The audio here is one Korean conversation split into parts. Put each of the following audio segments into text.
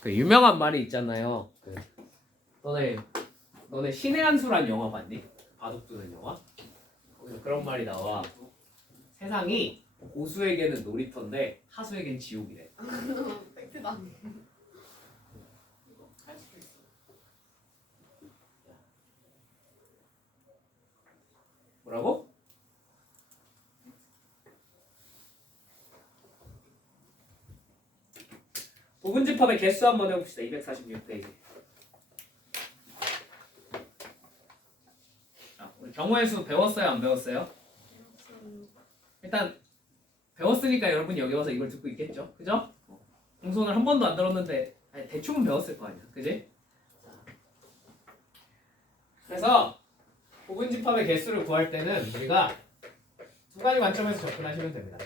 그 유명한 말이 있잖아요. 그 너네 신의 한 수란 영화 봤니? 바둑두는 영화? 거기서 그런 말이 나와. 세상이 고수에게는 놀이터인데 하수에겐 지옥이래. 팩트다. 할 수도 있어. 뭐라고? 부분집합의 개수 한번 해봅시다. 246페이지. 우리 경우의 수 배웠어요? 안 배웠어요? 일단 배웠으니까 여러분이 여기 와서 이걸 듣고 있겠죠? 그죠? 공손을 한 번도 안 들었는데 아니, 대충은 배웠을 거 아니야. 그지? 그래서 부분집합의 개수를 구할 때는 우리가 두 가지 관점에서 접근하시면 됩니다.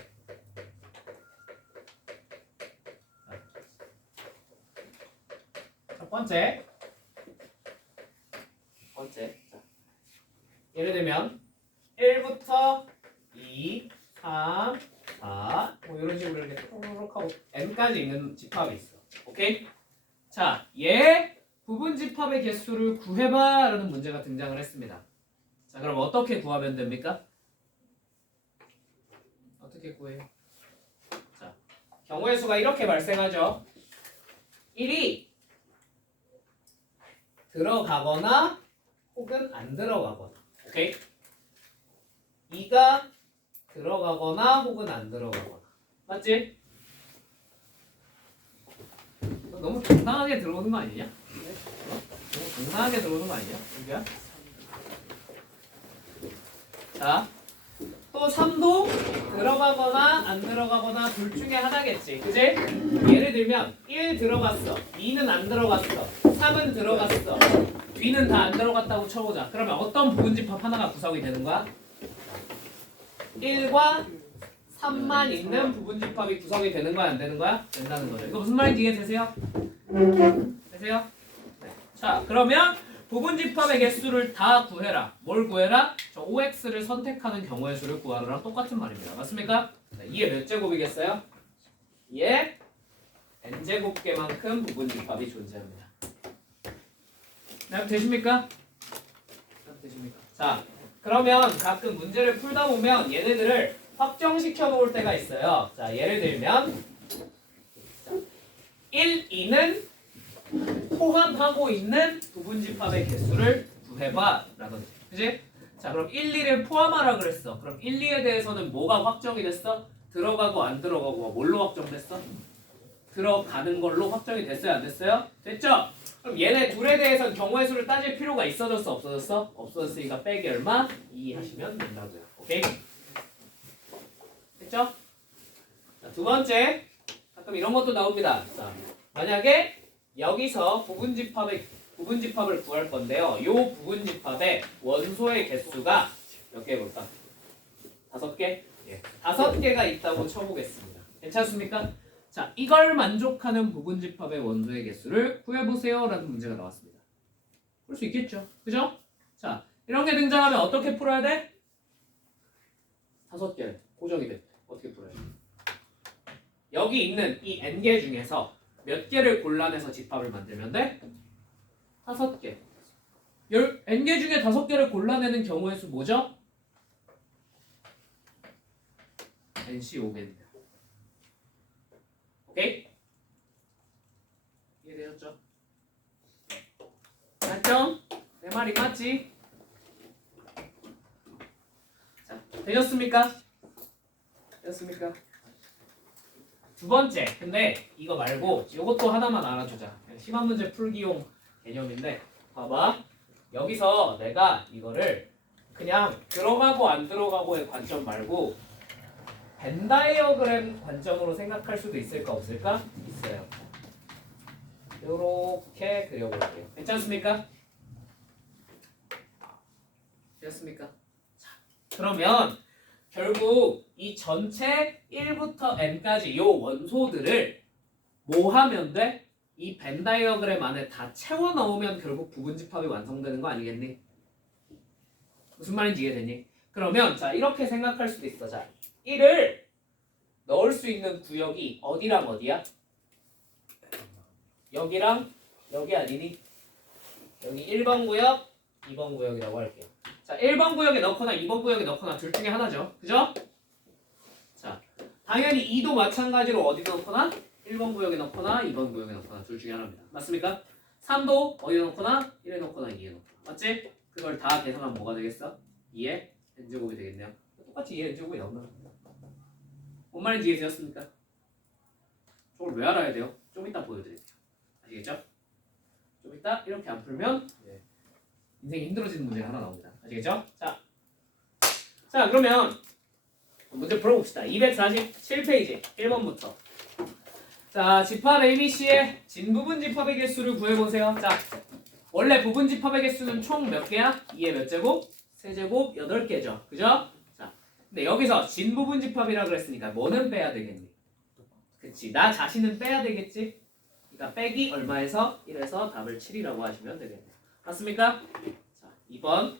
첫 번째. 자, 예를 들면 1부터 2, 3, 4, 뭐 이런 식으로 이렇게 톡톡톡 하고 n까지 있는 집합이 있어. 오케이? 자, 얘 부분집합의 개수를 구해봐 라는 문제가 등장을 했습니다. 자, 그럼 어떻게 구하면 됩니까? 어떻게 구해요? 자, 경우의 수가 이렇게 발생하죠. 1이 들어가거나 혹은 안 들어가거나. 오케이? 2가 들어가거나 혹은 안 들어가거나. 맞지? 너무 당당하게 들어오는 거 아니냐? 너무 당당하게 들어오는 거 아니냐? 여기야? 자, 또 3도 들어가거나 안 들어가거나 둘 중에 하나겠지. 그지? 예를 들면 1 들어갔어. 2는 안 들어갔어. 3은 들어갔어. 뒤는 다 안 들어갔다고 쳐보자. 그러면 어떤 부분집합 하나가 구성이 되는 거야? 1과 3만 있는 부분집합이 구성이 되는 거야? 안 되는 거야? 된다는 거죠. 이거 무슨 말인지 이해되세요? 되세요? 네. 자, 그러면 부분집합의 개수를 다 구해라. 뭘 구해라? 저 OX를 선택하는 경우의 수를 구하라랑 똑같은 말입니다. 맞습니까? 네, 2의 몇 제곱이겠어요? 2의 n제곱개만큼 부분집합이 존재합니다. 네, 되십니까? 되십니까? 자, 그러면 가끔 문제를 풀다 보면 얘네들을 확정시켜 놓을 때가 있어요. 자, 예를 들면 1, 2는 포함하고 있는 부분집합의 개수를 구해봐 라든지. 그치? 자, 그럼 1, 2를 포함하라 그랬어. 그럼 1, 2에 대해서는 뭐가 확정이 됐어? 들어가고 안 들어가고 뭘로 확정됐어? 들어가는 걸로 확정이 됐어요? 안 됐어요? 됐죠? 그럼 얘네 둘에 대해서는 경우의 수를 따질 필요가 있어졌어? 없어졌어? 없어졌으니까 빼기 얼마? 2 하시면 된다고요. 오케이? 됐죠? 자, 두 번째. 가끔 이런 것도 나옵니다. 자, 만약에 여기서 부분집합을 구할 건데요. 이 부분집합의 원소의 개수가 몇 개 볼까? 5개? 예. 5개가 있다고 쳐보겠습니다. 괜찮습니까? 자, 이걸 만족하는 부분집합의 원소의 개수를 구해보세요 라는 문제가 나왔습니다. 볼 수 있겠죠? 그죠? 자, 이런 게 등장하면 어떻게 풀어야 돼? 5개 고정이 돼. 어떻게 풀어야 돼? 여기 있는 이 n개 중에서 몇 개를 골라내서 집합을 만들면 돼? 5개. n개 중에 5개를 골라내는 경우의 수 뭐죠? NC5개입니다. 오케이? 이해되셨죠? 맞죠? 내 말이 맞지? 자, 되셨습니까? 되셨습니까? 두 번째, 근데 이거 말고 이것도 하나만 알아주자. 심한 문제 풀기용 개념인데 봐봐. 여기서 내가 이거를 그냥 들어가고 안 들어가고의 관점 말고 벤 다이어그램 관점으로 생각할 수도 있을까 없을까? 있어요. 이렇게 그려볼게요. 괜찮습니까? 되었습니까? 자, 그러면 결국 이 전체 1부터 n까지 요 원소들을 뭐 하면 돼? 이 벤 다이어그램 안에 다 채워 넣으면 결국 부분집합이 완성되는 거 아니겠니? 무슨 말인지 이해되니? 그러면 자 이렇게 생각할 수도 있어. 자 1을 넣을 수 있는 구역이 어디랑 어디야? 여기랑 여기 아니니? 여기 1번 구역, 2번 구역이라고 할게요. 자, 1번 구역에 넣거나 2번 구역에 넣거나 둘 중에 하나죠. 그죠? 자, 당연히 2도 마찬가지로 어디 넣거나 1번 구역에 넣거나 2번 구역에 넣거나 둘 중에 하나입니다. 맞습니까? 3도 어디에 넣거나 1에 넣거나 2에 넣거나. 맞지? 그걸 다 계산하면 뭐가 되겠어? 2의 n제곱이 되겠네요. 똑같이 2의 n제곱이 나온다. 뭔 말인지 이해되셨습니까? 저걸 왜 알아야 돼요? 좀 이따 보여드릴게요. 아시겠죠? 좀 이따 이렇게 안 풀면 인생이 힘들어지는 문제가 하나 나옵니다. 아시겠죠? 자 그러면 문제 풀어봅시다. 247페이지 1번부터. 자, 집합 ABC의 진부분 집합의 개수를 구해보세요. 자, 원래 부분 집합의 개수는 총 몇 개야? 2의 몇 제곱? 세제곱 8개죠. 그죠? 자, 근데 여기서 진부분 집합이라 그랬으니까 뭐는 빼야 되겠니? 그치, 나 자신은 빼야 되겠지? 그러니까 빼기 얼마에서 1에서 답을 7이라고 하시면 되겠네요. 맞습니까? 자, 2번.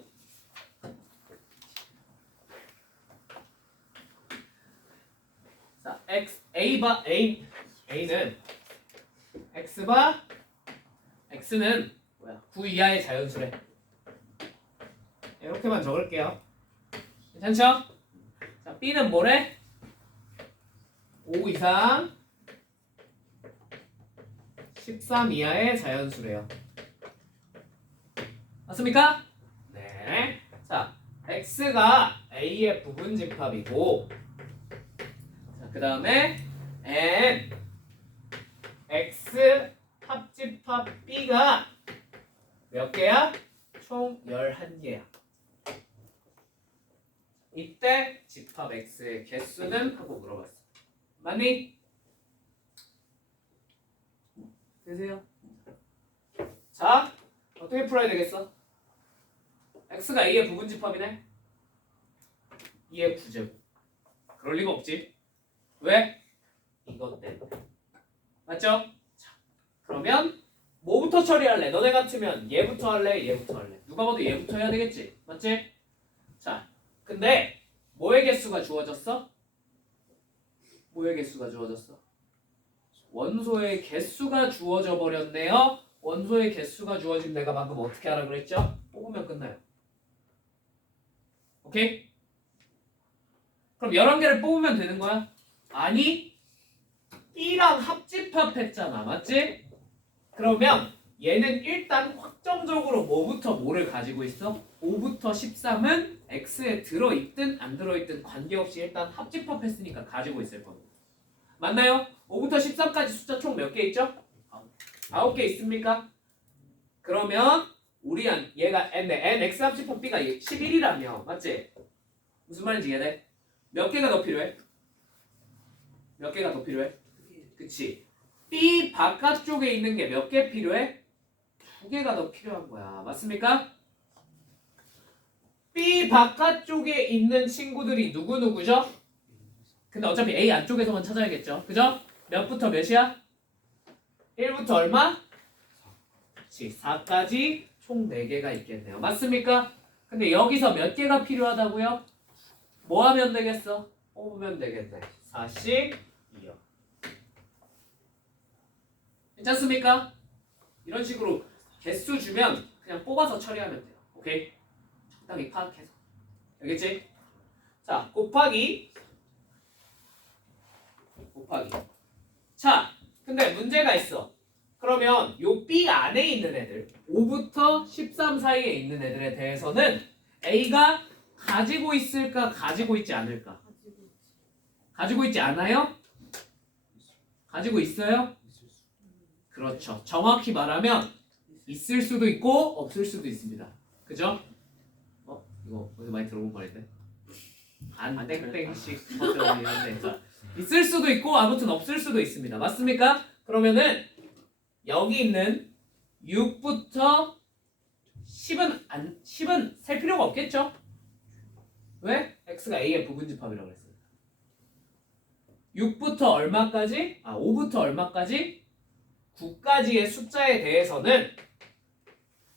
자, A는 X바 X는 뭐야? 9 이하의 자연수래. 이렇게만 적을게요. 괜찮죠? 자, B는 뭐래? 5 이상 13 이하의 자연수래요. 맞습니까? 네. 자, X가 A의 부분 집합이고, 자, 그 다음에 N X 합집합 B가 몇 개야? 총 11개야. 이때 집합 X의 개수는? 하고 물어봤어. 맞니? 되세요? 자, 어떻게 풀어야 되겠어? X가 A의 부분 집합이네? 2의 9제곱. 그럴 리가 없지. 왜? 이것 때문에. 맞죠? 자, 그러면 뭐부터 처리할래? 너네 같으면 얘부터 할래? 얘부터 할래? 누가 봐도 얘부터 해야 되겠지? 맞지? 자, 근데 뭐의 개수가 주어졌어? 뭐의 개수가 주어졌어? 원소의 개수가 주어져 버렸네요. 원소의 개수가 주어진 내가 방금 어떻게 하라 그랬죠? 뽑으면 끝나요. 오케이? 그럼 11개를 뽑으면 되는 거야? 아니, B랑 합집합했잖아. 맞지? 그러면 얘는 일단 확정적으로 뭐부터 뭐를 가지고 있어? 5부터 13은 X에 들어있든 안 들어있든 관계없이 일단 합집합했으니까 가지고 있을 겁니다. 맞나요? 5부터 13까지 숫자 총 몇 개 있죠? 9개 있습니까? 그러면 우리 얘가 N X 합집합 B가 11이라며. 맞지? 무슨 말인지 이해돼? 몇 개가 더 필요해? 몇 개가 더 필요해? 그치? B 바깥쪽에 있는 게 몇 개 필요해? 2개가 더 필요한 거야. 맞습니까? B 바깥쪽에 있는 친구들이 누구누구죠? 근데 어차피 A 안쪽에서만 찾아야겠죠. 그죠? 몇부터 몇이야? 1부터 얼마? 그치, 4까지 총 4개가 있겠네요. 맞습니까? 근데 여기서 몇 개가 필요하다고요? 뭐 하면 되겠어? 뽑으면 되겠네. 42요. 괜찮습니까? 이런 식으로 개수 주면 그냥 뽑아서 처리하면 돼요. 오케이? 적당히 파악해서. 알겠지? 자, 곱하기. 자, 근데 문제가 있어. 그러면 요 B 안에 있는 애들 5부터 13 사이에 있는 애들에 대해서는 A가 가지고 있을까 가지고 있지 않을까? 가지고 있지 않아요? 가지고 있어요? 그렇죠. 정확히 말하면 있을 수도 있고 없을 수도 있습니다. 그죠? 이거 어디서 많이 들어본 말인데? 안 땡땡식 버전이었는데 자, 있을 수도 있고 아무튼 없을 수도 있습니다. 맞습니까? 그러면은 여기 있는 6부터 10은 셀 필요가 없겠죠? 왜? X가 A의 부분집합이라고 했으니까. 6부터 얼마까지? 5부터 얼마까지? 9까지의 숫자에 대해서는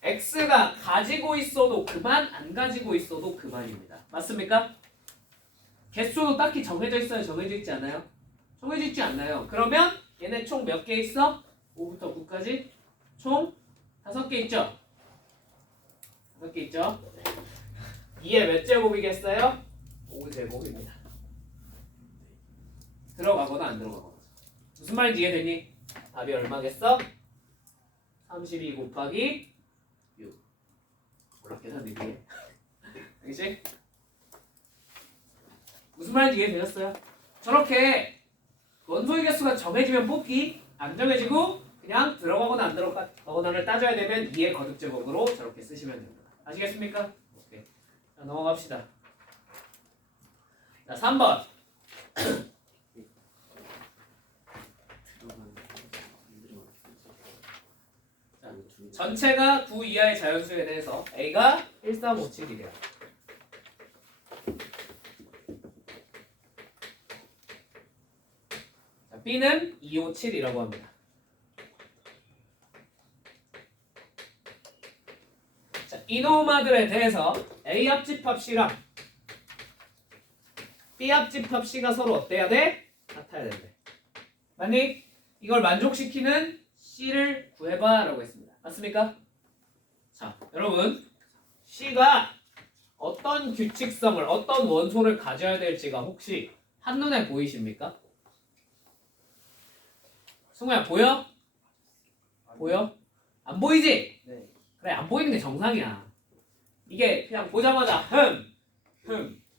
X가 가지고 있어도 그만, 안 가지고 있어도 그만입니다. 맞습니까? 개수도 딱히 정해져 있어요? 정해져 있지 않아요? 정해져 있지 않나요? 그러면 얘네 총 몇 개 있어? 5부터 9까지 총 5개 있죠? 5개 있죠? 2의 몇 제곱이겠어요? 5제곱입니다. 들어가거나 안 들어가거나. 무슨 말인지 이해되니? 답이 얼마겠어? 32 곱하기 6. 몰라, 계산 느리게. 알겠지? 무슨 말인지 이해되셨어요? 저렇게 원소의 개수가 정해지면 뽑기, 안 정해지고 그냥 들어가거나 안 들어가거나를 따져야 되면 2의 거듭제곱으로 저렇게 쓰시면 됩니다. 아시겠습니까? 오케이. 자, 넘어갑시다. 자, 3번. 전체가 9 이하의 자연수에 대해서 A가 1357이래요. 자, B는 257이라고 합니다. 자, 이놈아들에 대해서 A 합집합 C랑 B 합집합 C가 서로 어때야 돼? 같아야 된대. 맞니? 이걸 만족시키는 C를 구해봐 라고 했습니다. 맞습니까? 자, 여러분 C가 어떤 규칙성을, 어떤 원소를 가져야 될지가 혹시 한눈에 보이십니까? 승우야, 보여? 보여? 안 보이지? 네. 그래, 안 보이는 게 정상이야. 이게 그냥 보자마자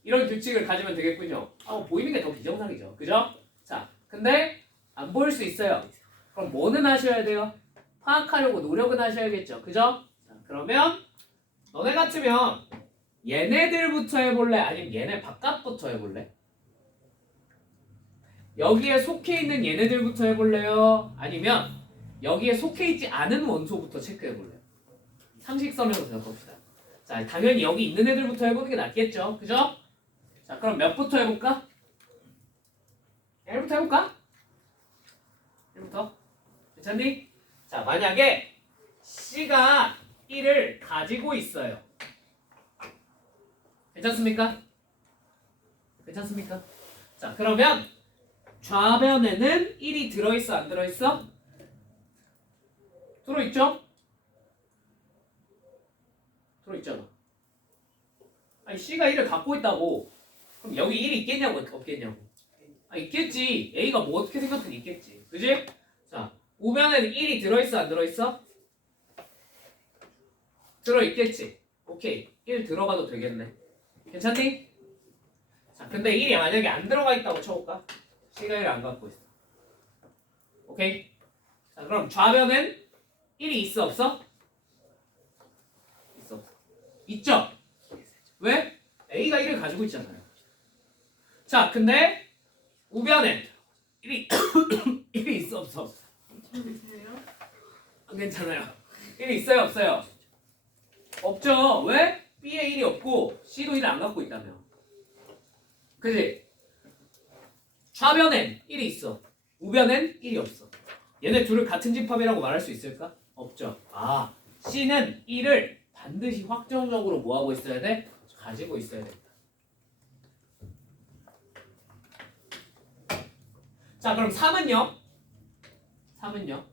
이런 규칙을 가지면 되겠군요. 보이는 게 더 비정상이죠. 그죠? 자, 근데 안 보일 수 있어요. 그럼 뭐는 하셔야 돼요? 파악하려고 노력은 하셔야겠죠. 그죠? 자, 그러면 너네 같으면 얘네들부터 해볼래? 아니면 얘네 바깥부터 해볼래? 여기에 속해 있는 얘네들부터 해볼래요? 아니면 여기에 속해 있지 않은 원소부터 체크해볼래요? 상식선에서 생각합시다. 자, 당연히 여기 있는 애들부터 해보는 게 낫겠죠. 그죠? 자, 그럼 몇부터 해볼까? 1부터 해볼까? 1부터? 괜찮니? 자, 만약에 C가 1을 가지고 있어요. 괜찮습니까? 괜찮습니까? 자, 그러면 좌변에는 1이 들어있어, 안 들어있어? 들어있죠? 들어있잖아. 아니, C가 1을 갖고 있다고. 그럼 여기 1이 있겠냐고, 없겠냐고? 있겠지. A가 뭐 어떻게 생각해도 있겠지. 그지? 자, 우변에는 1이 들어있어, 안 들어있어? 들어있겠지. 오케이. 1 들어가도 되겠네. 괜찮니? 자, 근데 1이 만약에 안 들어가 있다고 쳐볼까? C가 1을 안 갖고 있어. 오케이? 자, 그럼 좌변엔 1이 있어, 없어? 있어, 없어. 있죠? 왜? A가 1을 가지고 있잖아요. 자, 근데 우변엔 1이 1이 있어, 없어? 괜찮으세요? 안 괜찮아요. 1이 있어요, 없어요? 없죠. 왜? B에 1이 없고 C도 1을 안 갖고 있다며. 그지? 좌변엔 1이 있어. 우변엔 1이 없어. 얘네 둘을 같은 집합이라고 말할 수 있을까? 없죠. 아, C는 1을 반드시 확정적으로 뭐 하고 있어야 돼? 가지고 있어야 된다. 자, 그럼 3은요? 3은요?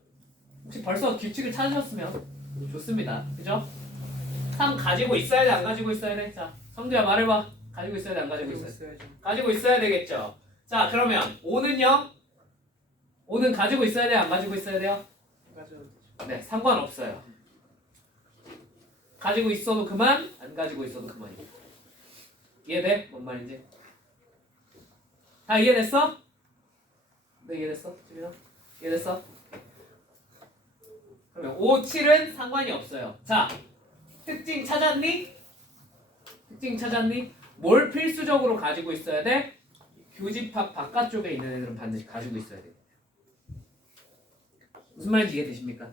혹시 벌써 규칙을 찾으셨으면 좋습니다. 그죠? 3 가지고 있어야 돼? 안 가지고 있어야 돼? 자, 성재야 말해봐. 가지고 있어야 돼? 안 가지고 있어야 돼? 가지고 있어야 되겠죠. 자, 그러면 5는요? 5는 가지고 있어야 돼? 안 가지고 있어야 돼요? 네, 상관없어요. 가지고 있어도 그만, 안 가지고 있어도 그만입니다. 이해돼? 뭔 말인지? 다 이해됐어? 네, 이해됐어? 지민아? 이해됐어? 그러면 5, 7은 상관이 없어요. 자, 특징 찾았니? 특징 찾았니? 뭘 필수적으로 가지고 있어야 돼? 교집합 바깥쪽에 있는 애들은 반드시 가지고 있어야 돼. 무슨 말인지 이해되십니까?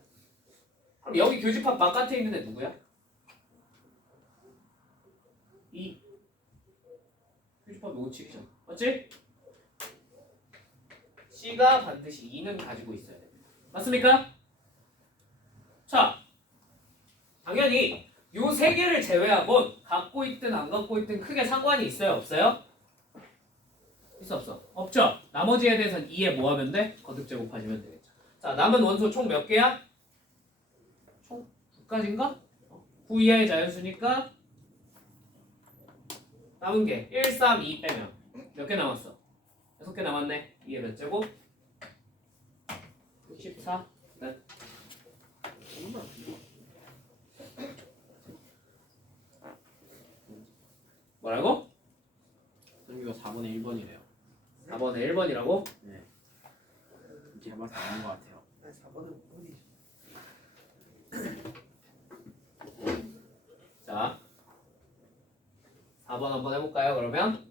그럼 여기 교집합 바깥에 있는 애 누구야? 2. 교집합이 5, 7이잖아. 맞지? C가 반드시 2는 가지고 있어야 됩니다. 맞습니까? 자, 당연히 요 세 개를 제외하고 갖고 있든 안 갖고 있든 크게 상관이 있어요? 없어요? 있어, 없어? 없죠? 나머지에 대해서는 2에 뭐 하면 돼? 거듭 제곱하시면 되겠죠. 자, 남은 원소 총 몇 개야? 총 9가지인가? 9 이하의 자연수니까 남은 게 1, 3, 2 빼면 몇 개 남았어? 6개 남았네. 2의 몇 제곱? 14. 네. 뭐라고? 이거 4분의 1번이래요. 4번에 1번이라고? 네. 제가 봐서 아닌 것 같아요. 4번은 어디? 자, 4번 한번 해볼까요? 그러면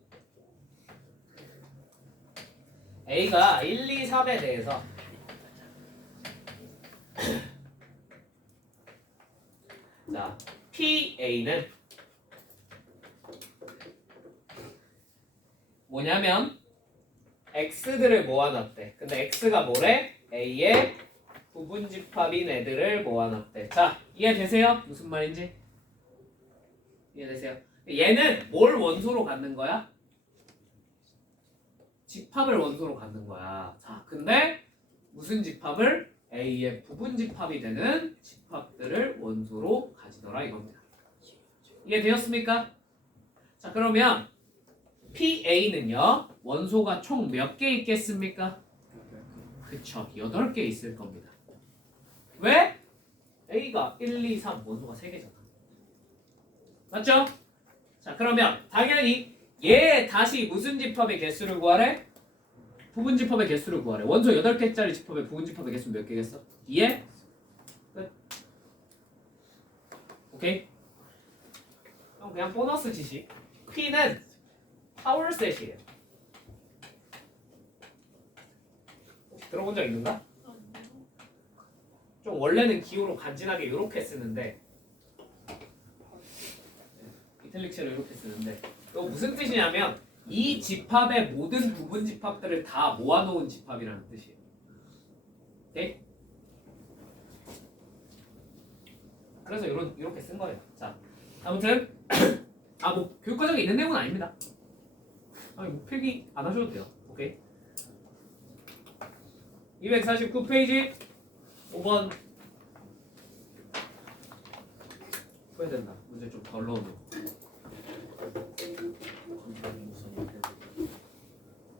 A가 1, 2, 3에 대해서 자, PA는 뭐냐면 X들을 모아놨대. 근데 X가 뭐래? A의 부분집합인 애들을 모아놨대. 자, 이해되세요? 무슨 말인지? 이해되세요? 얘는 뭘 원소로 갖는 거야? 집합을 원소로 갖는 거야. 자, 근데 무슨 집합을? A의 부분집합이 되는 집합들을 원소로 가지더라 이겁니다. 이해되었습니까? 자, 그러면 PA는요 원소가 총 몇 개 있겠습니까? 그쵸, 8개 있을 겁니다. 왜? A가 1, 2, 3 원소가 3개잖아. 맞죠? 자, 그러면 당연히 얘 다시 무슨 집합의 개수를 구하래? 부분집합의 개수를 구하래. 원소 8개짜리 집합의 부분집합의 개수는 몇 개겠어? 2에? 끝. 오케이? 그럼 그냥 보너스 지식. P는 파월셋이에요. 혹시 들어본 적 있는가? 좀 원래는 기호로 간지나게 이렇게 쓰는데 이탈릭체로 이렇게 쓰는데 이거 무슨 뜻이냐면 이 집합의 모든 부분 집합들을 다 모아놓은 집합이라는 뜻이에요. 오케이? 그래서 이렇게 쓴 거예요. 자, 아무튼 뭐 교육과정에 있는 내용은 아닙니다. 뭐 필기 안 하셔도 돼요. 오케이? 249페이지 5번 풀어야 된다. 문제 좀 덜 넣어도. 건강이 우선이요.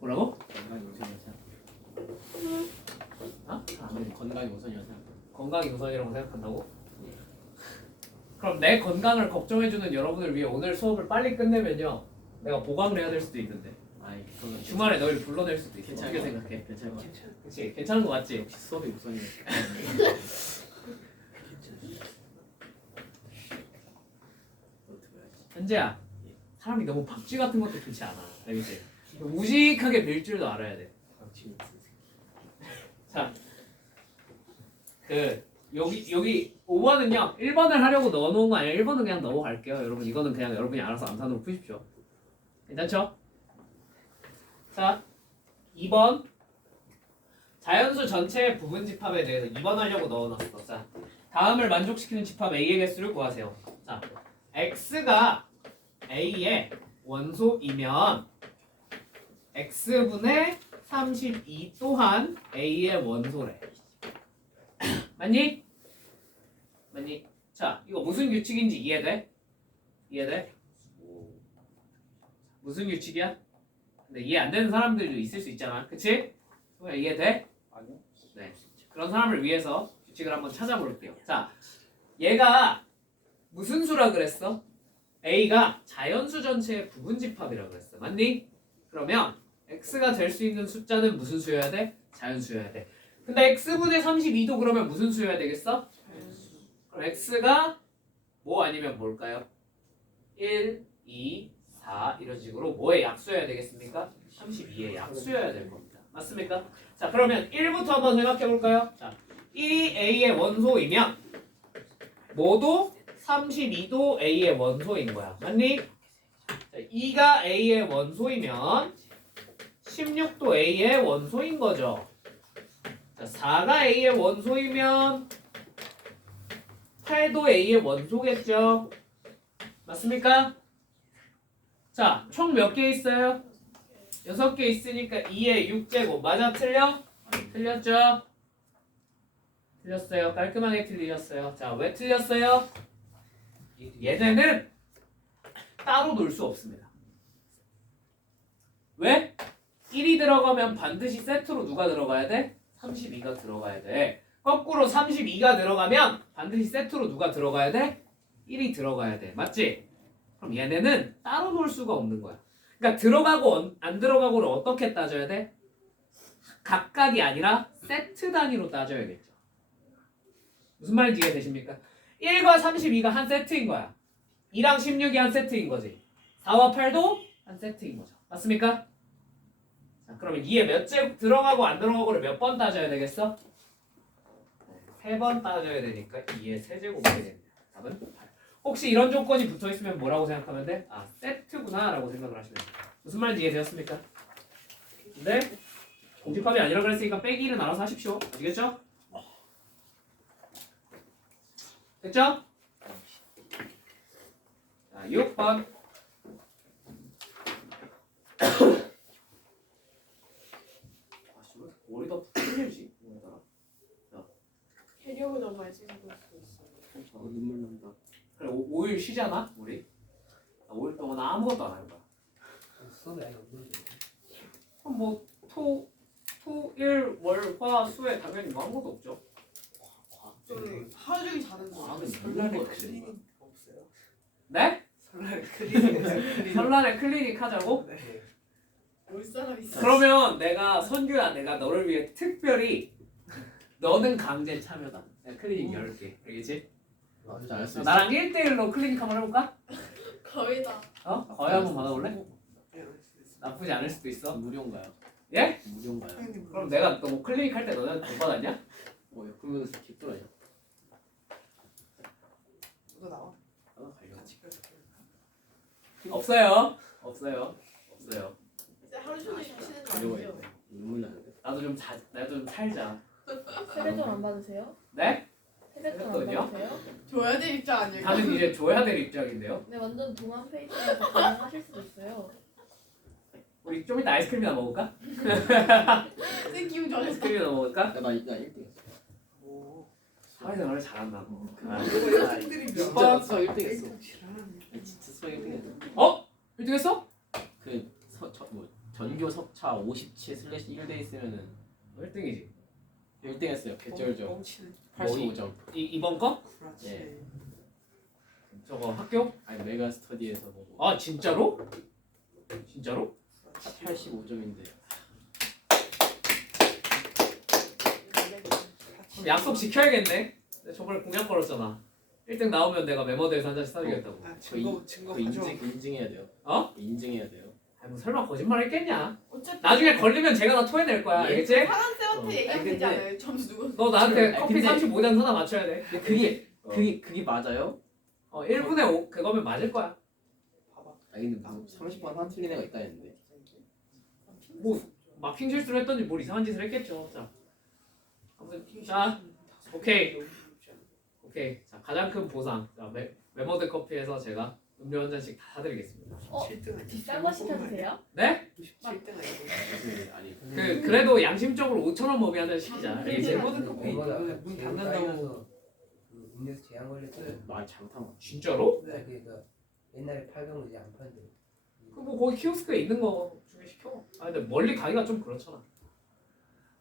뭐라고? 건강이 우선이요. 아? 건강이 우선이요. 건강이 우선이라고 생각한다고? 그럼 내 건강을 걱정해주는 여러분을 위해 오늘 수업을 빨리 끝내면요 내가 보강을 해야 될 수도 있는데 아이 그거는 주말에 너희를 불러낼 수도 있어. 괜찮아요. 어떻게 생각해? 괜찮을 것 같아요. 그치? 괜찮은 거 맞지? 역시 수업이 우선이요. 현재야, 사람이 너무 박쥐 같은 것도 좋지 않아. 알겠지? 무식하게 밀 줄도 알아야 돼. 자, 여기 5번은요 1번을 하려고 넣어놓은 거 아니에요. 1번은 그냥 넘어갈게요. 여러분 이거는 그냥 여러분이 알아서 암산으로 푸십시오. 괜찮죠? 자, 2번 자연수 전체의 부분 집합에 대해서 2번 하려고 넣어놨어. 자, 다음을 만족시키는 집합 A의 개수를 구하세요. 자, X가 A의 원소이면 X분의 32 또한 A의 원소래. 맞니? 맞니? 자, 이거 무슨 규칙인지 이해돼? 이해돼? 무슨 규칙이야? 근데 이해 안 되는 사람들도 있을 수 있잖아. 그치? 왜 이해돼? 아니요. 네. 그런 사람을 위해서 규칙을 한번 찾아볼게요. 자, 얘가 무슨 수라 그랬어? A가 자연수 전체의 부분집합이라고 그랬어. 맞니? 그러면 X가 될 수 있는 숫자는 무슨 수여야 돼? 자연수여야 돼. 근데 X분의 32도 그러면 무슨 수여야 되겠어? 그럼 X가 뭐 아니면 뭘까요? 1, 2, 4 이런 식으로 뭐의 약수여야 되겠습니까? 32의 약수여야 될 겁니다. 맞습니까? 자, 그러면 1부터 한번 생각해 볼까요? 자, 1이 A의 원소이면 모두 32도 A의 원소인 거야. 맞니? 자, 2가 A의 원소이면 16도 A의 원소인 거죠. 자, 4가 A의 원소이면 8도 A의 원소겠죠. 맞습니까? 자, 총 몇 개 있어요? 6개 있으니까 2의 6제곱. 맞아? 틀려? 틀렸죠? 틀렸어요. 깔끔하게 틀리셨어요. 자, 왜 틀렸어요? 얘네는 따로 놀 수 없습니다. 왜? 1이 들어가면 반드시 세트로 누가 들어가야 돼? 32가 들어가야 돼. 거꾸로 32가 들어가면 반드시 세트로 누가 들어가야 돼? 1이 들어가야 돼. 맞지? 그럼 얘네는 따로 놀 수가 없는 거야. 그러니까 들어가고 안 들어가고를 어떻게 따져야 돼? 각각이 아니라 세트 단위로 따져야겠죠. 무슨 말인지 이해되십니까? 1과 32가 한 세트인 거야. 2랑 16이 한 세트인 거지. 4와 8도 한 세트인 거죠. 맞습니까? 자, 그러면 2에 몇째 들어가고 안 들어가고를 몇 번 따져야 되겠어? 3번 따져야 되니까 2에 세제곱이 되겠네요. 답은 8. 혹시 이런 조건이 붙어있으면 뭐라고 생각하면 돼? 아, 세트구나 라고 생각을 하시면 돼요. 무슨 말인지 이해되었습니까? 근데 공집합이 아니라 그랬으니까 빼기는 알아서 하십시오. 아시겠죠? 됐죠? 자, 6번. 머리가 풀리지? 해력을 너무 많이 찍은 걸 수도 있어요. 눈물 난다. 그래, 5일 쉬잖아, 우리? 5일 동안 아무것도 안 할 거야. 수업이 아예 없는 거. 그럼 뭐, 일, 월, 화, 수에 당연히 뭐 아무것도 없죠. 좀 하루 종일 자는 거. 과학은 설날에 설날에 클리닉 없어요? 네? 설날에 클리닉. 설날에 클리닉 하자고? 네. 올 사람 있어. 그러면 내가 선규야, 내가 너를 위해 특별히 너는 강제 참여다. 내가 클리닉 10개. 알겠지? 진짜 알수 있어. 나랑 1대1로 클리닉 한번 해볼까? 거의 다. 어? 거의 한번 받아볼래? 네, 알 수 있어요. 나쁘지 않을 수도 있어. 무료인가요? 예? 무료인가요? 선생님 그럼 내가 너 뭐 클리닉 할 때 너네한테 돈 받았냐? 그러면 깃들어요. 누가 나와? 가려. 같이 갈게요. 없어요. 없어요. 없어요. 이제 하루 종일 자시는 거 가려워요. 아니죠? 눈물 나는데. 나도 좀 살자. 세뱃돈 안 받으세요? 네? 세뱃돈 안 세뱃돈이요? 받으세요? 줘야 될 입장 아닐까? 다들 이제 줘야 될 입장인데요. 네, 완전 동안 페이지에서 가능하실 수도 있어요. 우리 좀 이따 아이스크림이나 먹을까? 선생님 기분 좋아졌어. 아이스크림이나 먹을까? 나 1등. 오. 사회생 원래 잘한다고. 아. 학생들이 진짜 수학 1등 했어. 지랄하네. 진짜 수학 1등 했어. 어? 1등 했어? 전교 석차 57/1대 있으면은 1등이지. 1등 했어요. 개쩔죠. 뻥치네. 85점. 이번 거? 그렇지. 예. 저거 학교? 아니 메가 스터디에서 보고 아 진짜로? 진짜로? 85점인데. 그럼 약속 지켜야겠네. 내가 저번에 공약 걸었잖아. 1등 나오면 내가 메모대에서 한 잔씩 사주겠다고. 아, 증거 그 가져. 인증해야 돼요. 어? 인증해야 돼요. 아니 뭐 설마 거짓말 했겠냐? 어차피 나중에 걸리면 제가 다 토해낼 거야. 예? 알겠지? 사람 쌤한테 얘기하면 아니, 되지 근데- 않아요? 점수 누구? 너 나한테 아니, 커피 근데- 35잔 사다 맞춰야 돼. 그게 맞아요? 1분에 5 그거면 맞을 거야. 봐봐. 아니 근데 뭐 30번 하나 틀린 애가 있다 했는데. 뭐 마킹 실수를 했더니 뭘 이상한 짓을 했겠죠. 자, 아무튼 자, 오케이. 오케이. 자, 가장 큰 보상. 자, 메모드 커피에서 제가 음료 한 잔씩 다 사드리겠습니다. 7등 아니야? 비싼 거 시켜주세요? 네? 97등 아니고. 아니 그래도 양심적으로 5,000원 범위 한 잔 시키자. 알겠지? 메모드 커피 이거보다 문 닫는다고. 그 음료수 제한 걸렸어요. 말 잘못한 거. 진짜로? 네. 그 옛날에 팔던 거 이제 안 판대. 그 뭐 거기 키오스크에 있는 거 중에 시켜. 아 근데 멀리 가기가 좀 그렇잖아.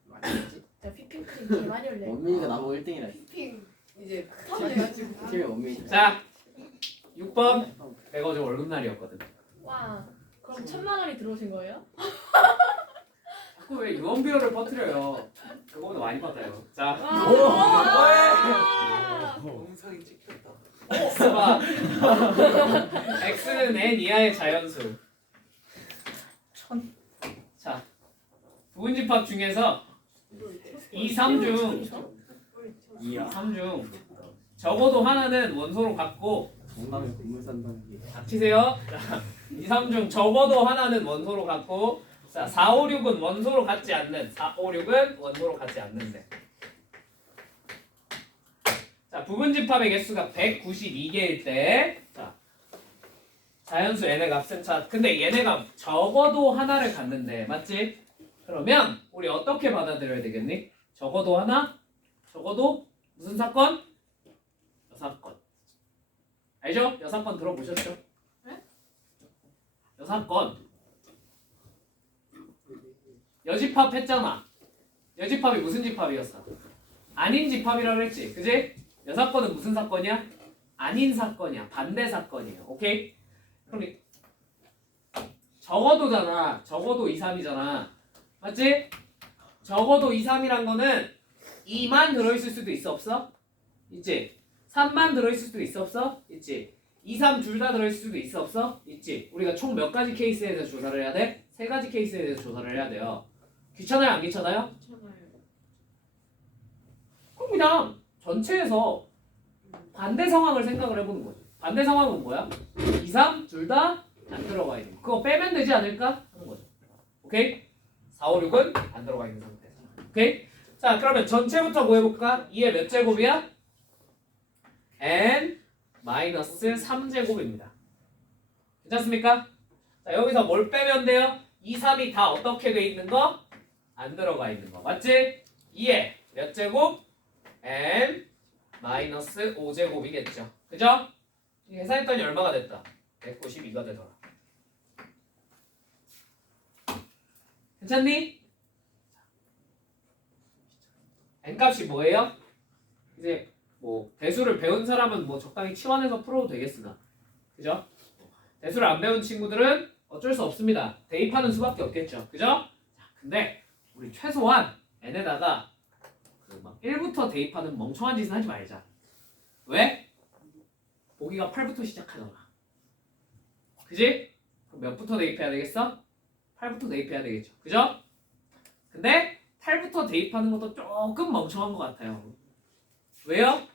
맞지? 자, 휘핑크림 개 많이 올려. 원민이가 나보고 1등이라 했어. 핑 이제 터져가지고. 팀에 원민이. 자, 6번. 내가 어제 월급날이었거든. 와, 그럼 1,000만 원이 들어오신 거예요? 자꾸 왜 유언비어를 퍼뜨려요? 그거보다 많이 받아요. 자, 와! 영상이 찍혔다. X가 X는 n 이하의 자연수. 자, 부분집합 중에서 2, 3 중 3 중 적어도 하나는 원소로 같고 정남에 건물 산다는 게. 닥치세요. 자, 2, 3 중 적어도 하나는 원소로 같고 자, 4, 5, 6은 원소로 같지 않는 4, 5, 6은 원소로 같지 않는데 자, 부분집합의 개수가 192개일 때 자, 자연수 n의 값은 자, 근데 얘네가 적어도 하나를 갖는데 맞지? 그러면 우리 어떻게 받아들여야 되겠니? 적어도 하나? 적어도 무슨 사건? 여사건. 알죠? 여사건 들어보셨죠? 네? 여사건. 여집합 했잖아. 여집합이 무슨 집합이었어? 아닌 집합이라고 그랬지. 그지? 여사건은 무슨 사건이야? 아닌 사건이야. 반대 사건이에요. 오케이? 그럼 적어도잖아. 적어도 2, 3이잖아. 맞지? 적어도 2, 3이란 거는 2만 들어있을 수도 있어 없어? 있지? 3만 들어있을 수도 있어 없어? 있지? 2, 3 둘 다 들어있을 수도 있어 없어? 있지? 우리가 총 몇 가지 케이스에 대해서 조사를 해야 돼? 3가지 케이스에 대해서 조사를 해야 돼요. 귀찮아요? 안 귀찮아요? 괜찮아요. 그럼 그냥 전체에서 반대 상황을 생각을 해보는 거지. 반대 상황은 뭐야? 2, 3 둘 다 안 들어가 있는 거. 그거 빼면 되지 않을까? 하는 거죠. 오케이? 4, 5, 6은 안 들어가 있는 상태에서. 오케이? 자, 그러면 전체부터 뭐 해볼까? 2의 몇 제곱이야? n 마이너스 3제곱입니다. 괜찮습니까? 자, 여기서 뭘 빼면 돼요? 2, 3이 다 어떻게 돼 있는 거? 안 들어가 있는 거. 맞지? 2의 몇 제곱? n 마이너스 5제곱이겠죠. 그죠? 계산했더니 얼마가 됐다? 192가 되더라. 괜찮니? n값이 뭐예요? 이제 뭐 대수를 배운 사람은 뭐 적당히 치환해서 풀어도 되겠으나, 그죠? 대수를 안 배운 친구들은 어쩔 수 없습니다. 대입하는 수밖에 없겠죠. 그죠? 자, 근데 우리 최소한 n에다가 그 막 1부터 대입하는 멍청한 짓은 하지 말자. 왜? 보기가 8부터 시작하잖아. 그지? 그럼 몇부터 대입해야 되겠어? 8부터 대입해야 되겠죠. 그죠? 근데 8부터 대입하는 것도 조금 멍청한 것 같아요. 왜요?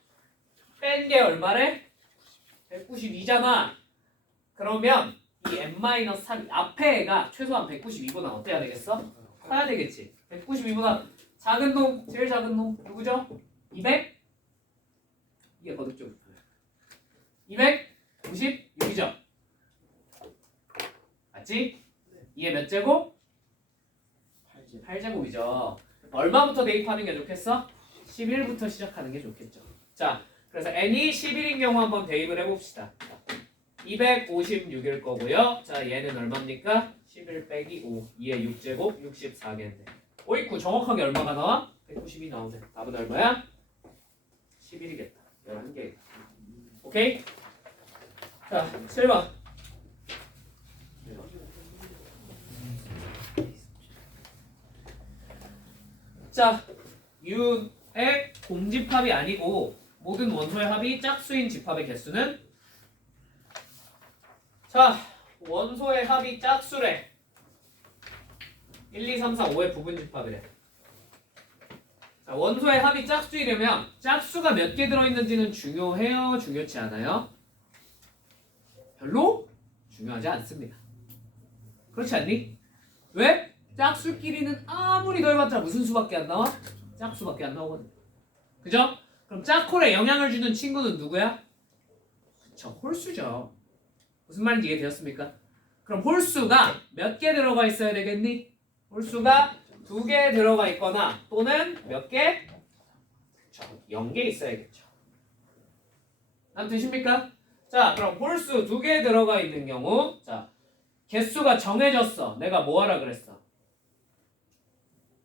뺀 게 얼마래? 192잖아. 그러면 이 n-3 앞에 애가 최소한 192보다 어때야 되겠어? 커야 되겠지. 192보다 작은 놈, 제일 작은 놈 누구죠? 200? 이게 거듭죠. 296이죠. 맞지? 이게 몇 제곱? 8제곱이죠. 얼마부터 대입하는 게 좋겠어? 11부터 시작하는 게 좋겠죠. 자, 그래서 n이 11인 경우 한번 대입을 해봅시다. 256일 거고요. 자, 얘는 얼마입니까? 11 빼기 5, 2의 6제곱 64개인데. 오이쿠 정확하게 얼마가 나와? 192 나오네. 답은 얼마야? 11이겠다. 11개. 오케이? 자, 7번. 자, U의 공집합이 아니고 모든 원소의 합이 짝수인 집합의 개수는? 자, 원소의 합이 짝수래. 1, 2, 3, 4, 5의 부분집합이래. 자, 원소의 합이 짝수이려면 짝수가 몇 개 들어있는지는 중요해요? 중요치 않아요? 별로 중요하지 않습니다. 그렇지 않니? 왜? 짝수끼리는 아무리 넓었자 무슨 수밖에 안 나와? 짝수밖에 안 나오거든. 그죠? 그럼 짝홀에 영향을 주는 친구는 누구야? 그쵸, 홀수죠. 무슨 말인지 이해되었습니까? 그럼 홀수가 몇 개 들어가 있어야 되겠니? 홀수가 2개 들어가 있거나 또는 몇 개? 그쵸, 0개 있어야겠죠. 난 되십니까? 자, 그럼 홀수 2개 들어가 있는 경우, 자, 개수가 정해졌어. 내가 뭐 하라 그랬어?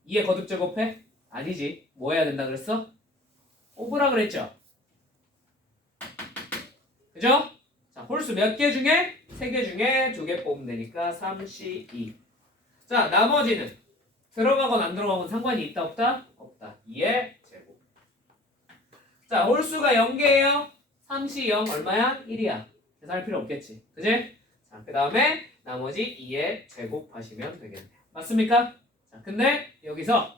2의 거듭 제곱해? 아니지. 뭐 해야 된다 그랬어? 뽑으라 그랬죠. 그죠? 자, 홀수 몇 개 중에? 3개 중에 2개 뽑으면 되니까 3, 2. 자, 나머지는 들어가건 안 들어가건 상관이 있다 없다? 없다. 2의 제곱. 자, 홀수가 0개예요. 3, 0 얼마야? 1이야. 계산할 필요 없겠지. 그지? 자, 그 다음에 나머지 2의 제곱 하시면 되겠네요. 맞습니까? 자, 근데 여기서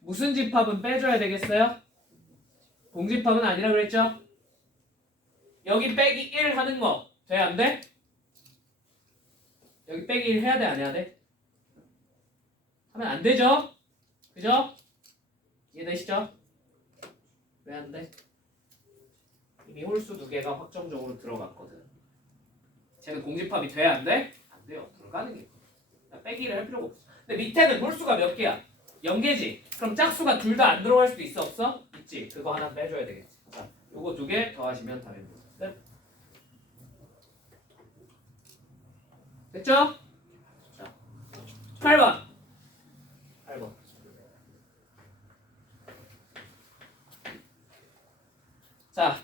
무슨 집합은 빼줘야 되겠어요? 공집합은 아니라 그랬죠? 여기 빼기 1 하는 거 돼? 안 돼? 여기 빼기 1 해야 돼? 안 해야 돼? 하면 안 되죠? 그죠? 이해되시죠? 왜 안 돼? 이미 홀수 2개가 확정적으로 들어갔거든. 쟤는 공집합이 돼? 안 돼? 안 돼요. 들어가는 게. 빼기를 할 필요가 없어. 근데 밑에는 홀수가 몇 개야? 0개지? 그럼 짝수가 둘 다 안 들어갈 수도 있어? 없어? 있지. 그거 하나 빼줘야 되겠지. 자, 요거 2개 더하시면 답입니다. 끝. 됐죠? 자, 8번. 8번. 자,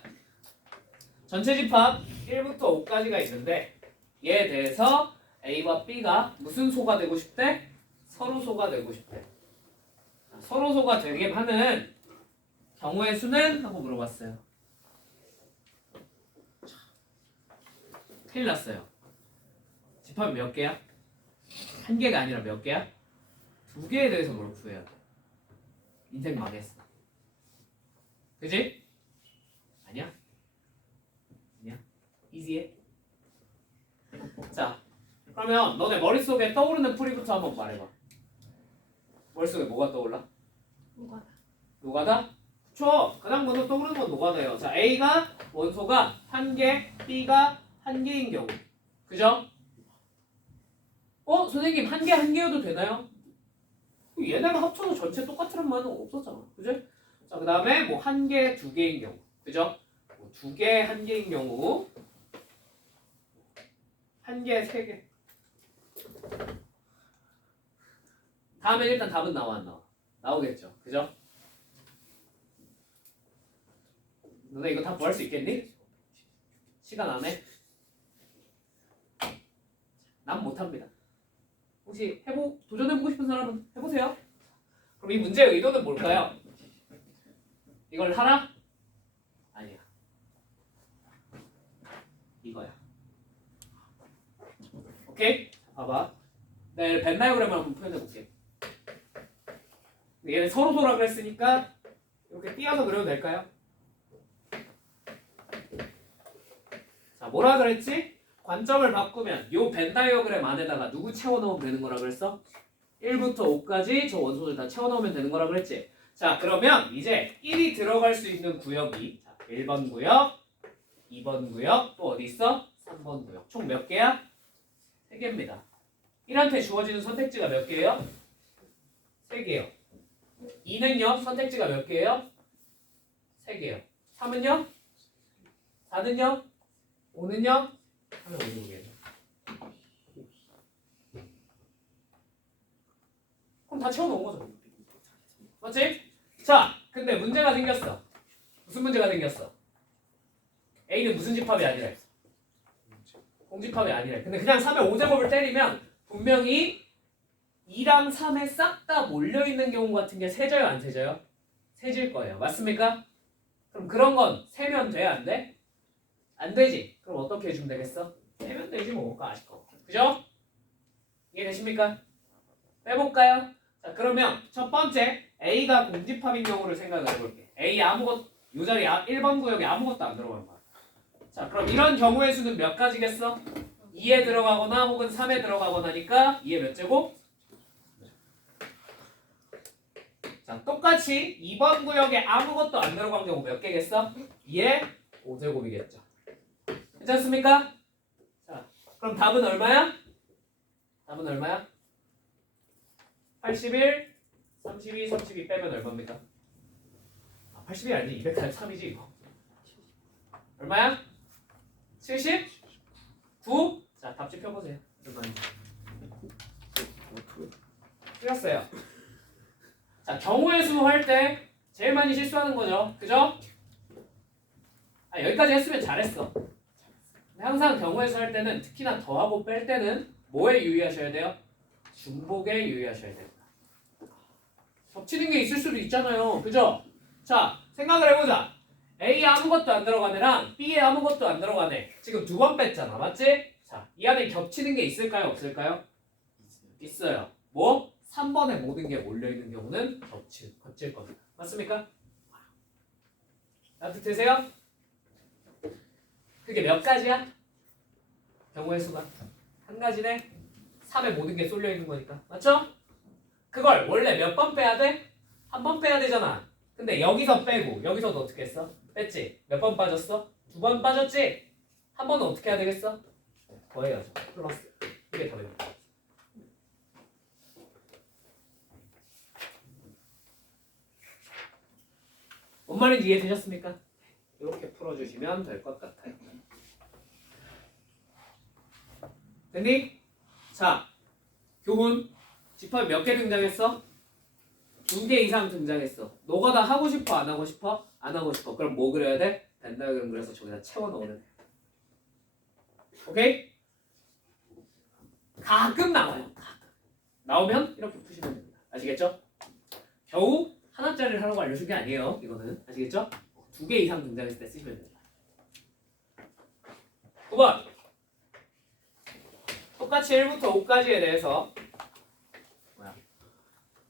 전체 집합 1부터 5까지가 있는데 얘에 대해서 A와 B가 무슨 소가 되고 싶대? 서로 소가 되고 싶대. 서로 소가 되게 하는 경우의 수는? 하고 물어봤어요. 큰일 났어요. 집합 몇 개야? 한 개가 아니라 몇 개야? 2개에 대해서 뭘 구해야 돼. 인생 망했어. 그지? 아니야? 아니야? 이지해? 자, 그러면 너네 머릿속에 떠오르는 풀이부터 한번 말해봐. 머릿속에 뭐가 떠올라? 노가다. 노가다? 그쵸? 가장 먼저 떠오르는 건 노가다예요. 자, A가 원소가 1개, B가 1개인 경우. 그죠? 선생님 1개 1개여도 되나요? 얘네가 합쳐서 전체 똑같으란 말은 없었잖아. 그죠? 자, 그 다음에 뭐 1개, 2개인 경우. 그죠? 뭐 2개, 1개인 경우. 1개, 3개. 다음에 일단 답은 나와 안 나와? 나오겠죠. 그죠? 너네 이거 다 구할 수 있겠니? 시간 안에? 난 못합니다. 혹시 도전해보고 싶은 사람은 해보세요. 그럼 이 문제의 의도는 뭘까요? 이걸 하라? 아니야. 이거야. 오케이? 봐봐. 내가 벤 다이어그램을 한번 표현해볼게. 얘는 서로 소라 그랬으니까 이렇게 띄어서 그려도 될까요? 자, 뭐라 그랬지? 관점을 바꾸면 요 벤 다이어그램 안에다가 누구 채워넣으면 되는 거라 그랬어? 1부터 5까지 저 원소들 다 채워넣으면 되는 거라 그랬지? 자, 그러면 이제 1이 들어갈 수 있는 구역이 1번 구역, 2번 구역, 또 어디 있어? 3번 구역. 총 몇 개야? 3개입니다. 1한테 주어지는 선택지가 몇 개예요? 3개요. 2는요? 선택지가 몇 개예요? 3개요. 3은요? 4는요? 5는요? 하면 5개죠. 그럼 다 채워놓은 거죠. 맞지? 자, 근데 문제가 생겼어. 무슨 문제가 생겼어? A는 무슨 집합이 아니래? 공집합이 아니래. 근데 그냥 3의 5제곱을 때리면 분명히 2랑 3에 싹 다 몰려있는 경우 같은 게 세져요, 안 세져요? 세질 거예요. 맞습니까? 그럼 그런 건 세면 돼, 안 돼? 안 되지. 그럼 어떻게 해주면 되겠어? 세면 되지 뭐. 그거 아실 거. 그죠? 이해되십니까? 빼볼까요? 자, 그러면 첫 번째 A가 공집합인 경우를 생각을 해볼게. A 요 자리 1번 구역에 아무것도 안 들어간 거야. 자, 그럼 이런 경우의 수는 몇 가지겠어? 2에 들어가거나 혹은 3에 들어가거나니까 2의 몇 제곱? 자, 똑같이 2번 구역에 아무것도 안 들어간 경우 몇 개겠어? 2의 5제곱이겠죠. 괜찮습니까? 자, 그럼 답은 얼마야? 답은 얼마야? 81, 32, 32 빼면 얼마입니까? 81이 아니지. 243이지 이거. 얼마야? 79? 자, 답지 펴보세요. 얼마인지. 틀렸어요. 자, 경우의 수 할 때 제일 많이 실수하는 거죠. 그죠? 여기까지 했으면 잘했어. 근데 항상 경우의 수 할 때는 특히나 더하고 뺄 때는 뭐에 유의하셔야 돼요? 중복에 유의하셔야 됩니다. 겹치는 게 있을 수도 있잖아요. 그죠? 자, 생각을 해보자. A에 아무것도 안 들어간 애랑 B에 아무것도 안 들어간 애. 지금 2번 뺐잖아. 맞지? 자, 이 안에 겹치는 게 있을까요? 없을까요? 있어요. 뭐? 3번에 모든 게 몰려있는 경우는 겹칠 겁니다. 맞습니까? 따뜻해세요? 그게 몇 가지야? 경우의 수가 한 가지네. 3에 모든 게 쏠려있는 거니까. 맞죠? 그걸 원래 몇 번 빼야 돼? 한 번 빼야 되잖아. 근데 여기서 빼고 여기서도 어떻게 했어? 뺐지? 몇 번 빠졌어? 2번 빠졌지? 한 번은 어떻게 해야 되겠어? 더해야죠. 플러스. 이게 답입니다. 뭔 말인지 이해되셨습니까? 이렇게 풀어주시면 될 것 같아요. 됐니? 자, 교훈. 집합이 몇 개 등장했어? 2개 이상 등장했어. 너가 다 하고 싶어? 안 하고 싶어? 안 하고 싶어. 그럼 뭐 그려야 돼? 벤다이어그램 그래서 저기다 채워 넣으면 돼. 오케이? 가끔 나와요. 가끔. 나오면 이렇게 푸시면 됩니다. 아시겠죠? 겨우 하나짜리를 하라고 알려준 게 아니에요. 이거는. 아시겠죠? 2개 이상 등장했을 때 쓰시면 됩니다. 9번. 똑같이 1부터 5까지에 대해서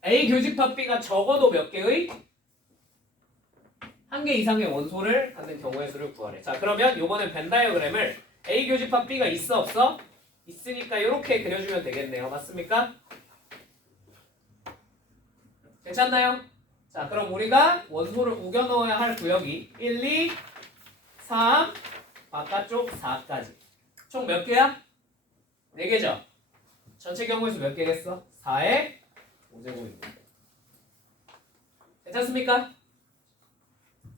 A 교집합 B가 적어도 몇 개의? 1개 이상의 원소를 갖는 경우의 수를 구하래. 자, 그러면 요번엔 벤 다이어그램을 A 교집합 B가 있어 없어? 있으니까 이렇게 그려주면 되겠네요. 맞습니까? 괜찮나요? 자, 그럼 우리가 원소를 우겨 넣어야 할 구역이 1, 2, 3, 바깥쪽 4까지. 총 몇 개야? 4개죠? 전체 경우의 수 몇 개겠어? 4의 5제곱입니다. 괜찮습니까?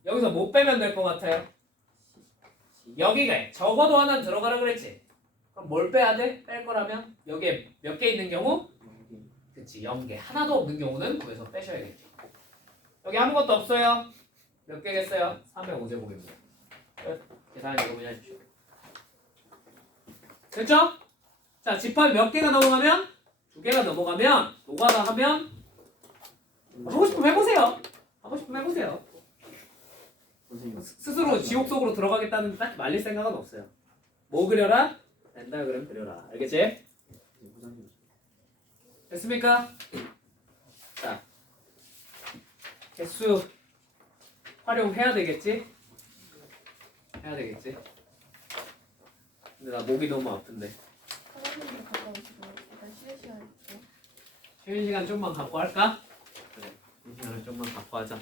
여기서 못 빼면 될 것 같아요. 여기가 적어도 하나 들어가라 그랬지? 그럼 뭘 빼야 돼? 뺄 거라면? 여기에 몇 개 있는 경우? 그치, 0개. 하나도 없는 경우는 구해서 빼셔야겠죠. 여기 아무것도 없어요. 몇 개겠어요? 3의 5제곱입니다. 끝. 계산 여러분이 하십시오. 됐죠? 자, 집합 몇 개가 넘어가면? 2개가 넘어가면 노가다 하면 하고 싶으면 해보세요. 하고 싶으면 해보세요. 선생님 스스로 지옥 속으로 들어가겠다는 딱히 말릴 생각은 없어요. 뭐 그려라? 벤 다이어그램 그려라. 알겠지? 부장님 됐습니까? 자, 개수 활용해야 되겠지? 해야 되겠지? 근데 나 목이 너무 아픈데 선생님이 가까우시고 일단 쉬는 시간 있죠. 쉬는 시간 좀만 갖고 할까? 그래, 쉬는 시간을 좀만 갖고 하자.